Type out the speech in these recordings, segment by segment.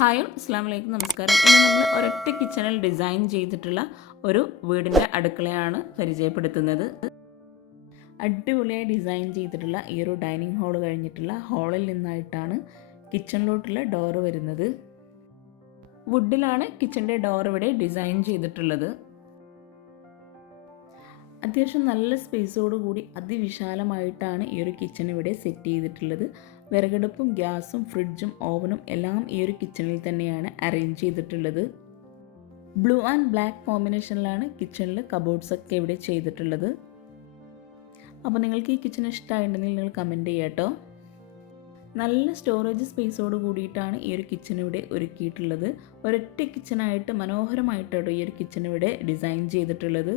Hi അസ്സാം വലൈക്കും നമസ്കാരം. ഇന്ന് നമ്മൾ ഒരൊറ്റ കിച്ചണിൽ ഡിസൈൻ ചെയ്തിട്ടുള്ള ഒരു വീടിന്റെ അടുക്കളയാണ് പരിചയപ്പെടുത്തുന്നത്. അടിപൊളിയായി ഡിസൈൻ ചെയ്തിട്ടുള്ള ഈ ഒരു ഡൈനിങ് ഹാൾ കഴിഞ്ഞിട്ടുള്ള ഹാളിൽ നിന്നായിട്ടാണ് കിച്ചണിലോട്ടുള്ള ഡോറ് വരുന്നത്. വുഡിലാണ് കിച്ചന്റെ ഡോർ ഇവിടെ ഡിസൈൻ ചെയ്തിട്ടുള്ളത്. അത്യാവശ്യം നല്ല സ്പേസോട് കൂടി അതിവിശാലമായിട്ടാണ് ഈ ഒരു കിച്ചൺ ഇവിടെ സെറ്റ് ചെയ്തിട്ടുള്ളത്. വിറകടുപ്പും ഗ്യാസും ഫ്രിഡ്ജും ഓവനും എല്ലാം ഈ ഒരു കിച്ചണിൽ തന്നെയാണ് അറേഞ്ച് ചെയ്തിട്ടുള്ളത്. ബ്ലൂ ആൻഡ് ബ്ലാക്ക് കോമ്പിനേഷനിലാണ് കിച്ചണിൽ കബോർഡ്സ് ഒക്കെ ഇവിടെ ചെയ്തിട്ടുള്ളത്. അപ്പോൾ നിങ്ങൾക്ക് ഈ കിച്ചൺ ഇഷ്ടമായിട്ടുണ്ടെങ്കിൽ നിങ്ങൾ കമന്റ് ചെയ്യാട്ടോ നല്ല സ്റ്റോറേജ് സ്പേസോട് കൂടിയിട്ടാണ് ഈ ഒരു കിച്ചൺ ഇവിടെ ഒരുക്കിയിട്ടുള്ളത്. ഒരൊറ്റ കിച്ചണായിട്ട് മനോഹരമായിട്ടാണ് ഈ ഒരു കിച്ചൺ ഇവിടെ ഡിസൈൻ ചെയ്തിട്ടുള്ളത്.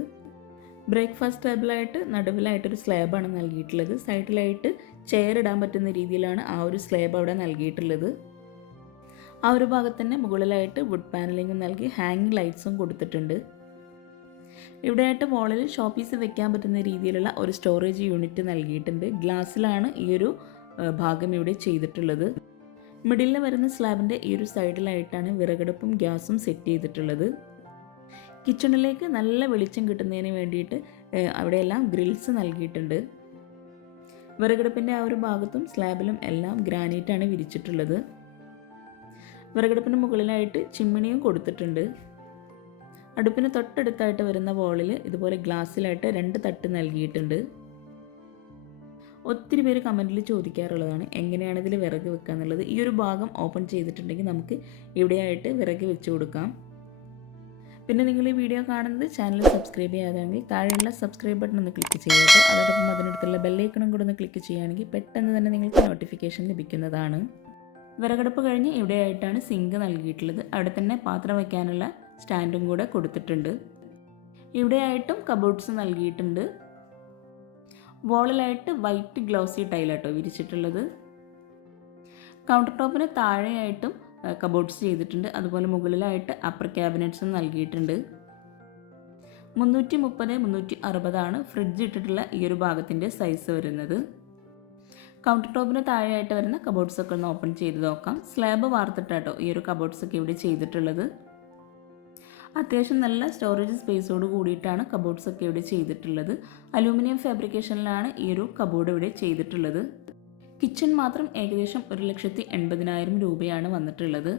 ബ്രേക്ക്ഫാസ്റ്റ് ടേബിളായിട്ട് നടുവിലായിട്ടൊരു സ്ലാബാണ് നൽകിയിട്ടുള്ളത്. സൈഡിലായിട്ട് ചെയർ ഇടാൻ പറ്റുന്ന രീതിയിലാണ് ആ ഒരു സ്ലാബ് അവിടെ നൽകിയിട്ടുള്ളത്. ആ ഒരു ഭാഗത്ത് തന്നെ മുകളിലായിട്ട് വുഡ് പാനലിംഗ് നൽകി ഹാങ്ങിങ് ലൈറ്റ്സും കൊടുത്തിട്ടുണ്ട്. ഇവിടെയായിട്ട് വാളിൽ ഷോപ്പീസ് വെക്കാൻ പറ്റുന്ന രീതിയിലുള്ള ഒരു സ്റ്റോറേജ് യൂണിറ്റ് നൽകിയിട്ടുണ്ട്. ഗ്ലാസ്സിലാണ് ഈ ഒരു ഭാഗം ഇവിടെ ചെയ്തിട്ടുള്ളത്. മിഡിലിൽ വരുന്ന സ്ലാബിന്റെ ഈ ഒരു സൈഡിലായിട്ടാണ് വിറകടുപ്പും ഗ്യാസും സെറ്റ് ചെയ്തിട്ടുള്ളത്. കിച്ചണിലേക്ക് നല്ല വെളിച്ചം കിട്ടുന്നതിന് വേണ്ടിയിട്ട് അവിടെയെല്ലാം ഗ്രിൽസ് നൽകിയിട്ടുണ്ട്. വിറകടുപ്പിന്റെ ആ ഒരു ഭാഗത്തും സ്ലാബിലും എല്ലാം ഗ്രാനൈറ്റാണ് വിരിച്ചിട്ടുള്ളത്. വിറകടുപ്പിന് മുകളിലായിട്ട് ചിമ്മിണിയും കൊടുത്തിട്ടുണ്ട്. അടുപ്പിന് തൊട്ടടുത്തായിട്ട് വരുന്ന വോളിൽ ഇതുപോലെ ഗ്ലാസ്സിലായിട്ട് രണ്ട് തട്ട് നൽകിയിട്ടുണ്ട്. ഒത്തിരി പേര് കമന്റിൽ ചോദിക്കാറുള്ളതാണ് എങ്ങനെയാണ് ഇതിൽ വിറക് വെക്കുക എന്നുള്ളത് ഈ ഒരു ഭാഗം ഓപ്പൺ ചെയ്തിട്ടുണ്ടെങ്കിൽ നമുക്ക് ഇവിടെയായിട്ട് വിറക് വെച്ച് കൊടുക്കാം. പിന്നെ നിങ്ങൾ ഈ വീഡിയോ കാണുന്നത് ചാനൽ സബ്സ്ക്രൈബ് ചെയ്യാതാണെങ്കിൽ താഴെയുള്ള സബ്സ്ക്രൈബ് ബട്ടൺ ഒന്ന് ക്ലിക്ക് ചെയ്യുക അതോടൊപ്പം അതിനടുത്തുള്ള ബെല്ലൈക്കണും കൂടെ ഒന്ന് ക്ലിക്ക് ചെയ്യുകയാണെങ്കിൽ പെട്ടെന്ന് തന്നെ നിങ്ങൾക്ക് നോട്ടിഫിക്കേഷൻ ലഭിക്കുന്നതാണ്. വിറകടുപ്പ് കഴിഞ്ഞ് ഇവിടെയായിട്ടാണ് സിങ്ക് നൽകിയിട്ടുള്ളത്. അവിടെ തന്നെ പാത്രം വയ്ക്കാനുള്ള സ്റ്റാൻഡും കൂടെ കൊടുത്തിട്ടുണ്ട്. ഇവിടെയായിട്ടും കബോർഡ്സ് നൽകിയിട്ടുണ്ട്. വോളിലായിട്ട് വൈറ്റ് ഗ്ലോസി ടൈലാട്ടോ വിരിച്ചിട്ടുള്ളത്. കൗണ്ടർ ടോപ്പിന് താഴെയായിട്ടും കബോർഡ്സ് ചെയ്തിട്ടുണ്ട്. അതുപോലെ മുകളിലായിട്ട് അപ്പർ ക്യാബിനറ്റ്സും നൽകിയിട്ടുണ്ട്. മുന്നൂറ്റി മുപ്പത് മുന്നൂറ്റി അറുപതാണ് ഫ്രിഡ്ജ് ഇട്ടിട്ടുള്ള ഈ ഒരു ഭാഗത്തിന്റെ സൈസ് വരുന്നത്. കൗണ്ടർ ടോപ്പിന് താഴെയായിട്ട് വരുന്ന കബോർഡ്സ് ഒക്കെ ഒന്ന് ഓപ്പൺ ചെയ്ത് നോക്കാം. സ്ലാബ് വാർത്തിട്ടാട്ടോ ഈ ഒരു കബോർഡ്സ് ഒക്കെ ഇവിടെ ചെയ്തിട്ടുള്ളത്. അത്യാവശ്യം നല്ല സ്റ്റോറേജ് സ്പേസോട് കൂടിയിട്ടാണ് കബോർഡ്സ് ഒക്കെ ഇവിടെ ചെയ്തിട്ടുള്ളത്. അലൂമിനിയം ഫാബ്രിക്കേഷനിലാണ് ഈ ഒരു കബോർഡ് ഇവിടെ ചെയ്തിട്ടുള്ളത്. കിച്ചൺ മാത്രം ഏകദേശം ഒരു ലക്ഷത്തി എൺപതിനായിരം രൂപയാണ് വന്നിട്ടുള്ളത്.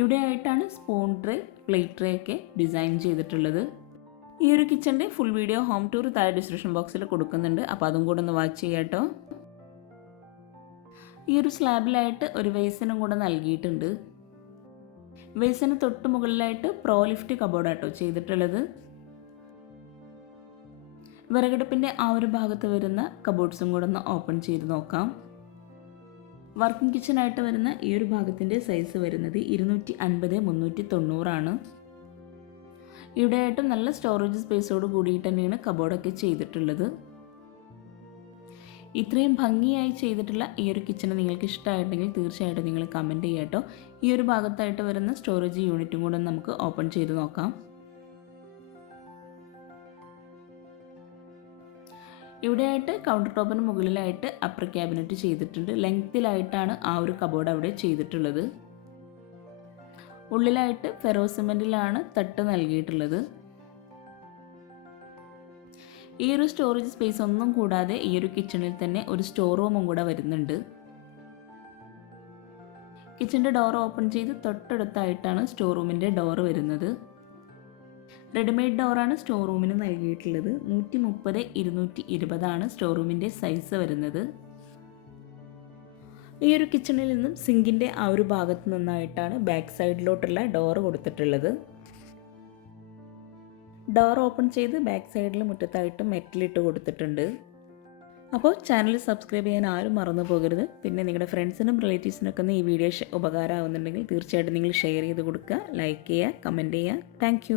ഇവിടെ ആയിട്ടാണ് സ്പൂൺ ട്രേ പ്ലേറ്റ് ട്രേ ഒക്കെ ഡിസൈൻ ചെയ്തിട്ടുള്ളത്. ഈ ഒരു കിച്ചന്റെ ഫുൾ വീഡിയോ ഹോം ടൂർ താഴെ ഡിസ്ക്രിപ്ഷൻ ബോക്സിൽ കൊടുക്കുന്നുണ്ട്. അപ്പോൾ അതും കൂടെ ഒന്ന് വാച്ച് ചെയ്യാട്ടോ ഈ ഒരു സ്ലാബിലായിട്ട് ഒരു വേസനും കൂടെ നൽകിയിട്ടുണ്ട്. വേസന് തൊട്ട് മുകളിലായിട്ട് പ്രോലിഫ്റ്റ് കബോർഡാട്ടോ ചെയ്തിട്ടുള്ളത്. വിറകടുപ്പിന്റെ ആ ഒരു ഭാഗത്ത് വരുന്ന കബോർഡ്സും കൂടെ ഒന്ന് ഓപ്പൺ ചെയ്ത് നോക്കാം. വർക്കിംഗ് കിച്ചണായിട്ട് വരുന്ന ഈ ഒരു ഭാഗത്തിന്റെ സൈസ് വരുന്നത് ഇരുന്നൂറ്റി അൻപത് മുന്നൂറ്റി തൊണ്ണൂറാണ് ഇവിടെയായിട്ടും നല്ല സ്റ്റോറേജ് സ്പേസോട് കൂടിയിട്ട് തന്നെയാണ് കബോർഡൊക്കെ ചെയ്തിട്ടുള്ളത്. ഇത്രയും ഭംഗിയായി ചെയ്തിട്ടുള്ള ഈ ഒരു കിച്ചണ് നിങ്ങൾക്ക് ഇഷ്ടമായിട്ടുണ്ടെങ്കിൽ തീർച്ചയായിട്ടും നിങ്ങൾ കമന്റ് ചെയ്യാട്ടോ. ഈ ഒരു ഭാഗത്തായിട്ട് വരുന്ന സ്റ്റോറേജ് യൂണിറ്റും കൂടെ നമുക്ക് ഓപ്പൺ ചെയ്ത് നോക്കാം. ഇവിടെയായിട്ട് കൗണ്ടർ ടോപ്പിന് മുകളിലായിട്ട് അപ്പർ ക്യാബിനറ്റ് ചെയ്തിട്ടുണ്ട്. ലെങ്ത്തിലായിട്ടാണ് ആ ഒരു കബോർഡ് അവിടെ ചെയ്തിട്ടുള്ളത്. ഉള്ളിലായിട്ട് ഫെറോ സിമെന്റിലാണ് തട്ട് നൽകിയിട്ടുള്ളത്. ഈ ഒരു സ്റ്റോറേജ് സ്പേസ് ഒന്നും കൂടാതെ ഈ ഒരു കിച്ചണിൽ തന്നെ ഒരു സ്റ്റോർ റൂമും കൂടെ വരുന്നുണ്ട്. കിച്ചന്റെ ഡോർ ഓപ്പൺ ചെയ്ത് തൊട്ടടുത്തായിട്ടാണ് സ്റ്റോർ റൂമിന്റെ ഡോർ വരുന്നത്. റെഡിമെയ്ഡ് ഡോറാണ് സ്റ്റോർ റൂമിന് നൽകിയിട്ടുള്ളത്. നൂറ്റി മുപ്പത് ഇരുന്നൂറ്റി ഇരുപതാണ് സ്റ്റോർ റൂമിന്റെ സൈസ് വരുന്നത്. ഈ ഒരു കിച്ചണിൽ നിന്നും സിങ്കിന്റെ ആ ഒരു ഭാഗത്ത് നിന്നായിട്ടാണ് ബാക്ക് സൈഡിലോട്ടുള്ള ഡോർ കൊടുത്തിട്ടുള്ളത്. ഡോർ ഓപ്പൺ ചെയ്ത് ബാക്ക് സൈഡിൽ മുറ്റത്തായിട്ട് മെറ്റലിട്ട് കൊടുത്തിട്ടുണ്ട്. അപ്പോൾ ചാനൽ സബ്സ്ക്രൈബ് ചെയ്യാൻ ആരും മറന്നു പോകരുത്. പിന്നെ നിങ്ങളുടെ ഫ്രണ്ട്സിനും റിലേറ്റീവ്സിനൊക്കെ ഒന്ന് ഈ വീഡിയോ ഉപകാരമാവുന്നുണ്ടെങ്കിൽ തീർച്ചയായിട്ടും നിങ്ങൾ ഷെയർ ചെയ്ത് കൊടുക്കുക ലൈക്ക് ചെയ്യുക കമന്റ് ചെയ്യുക. താങ്ക്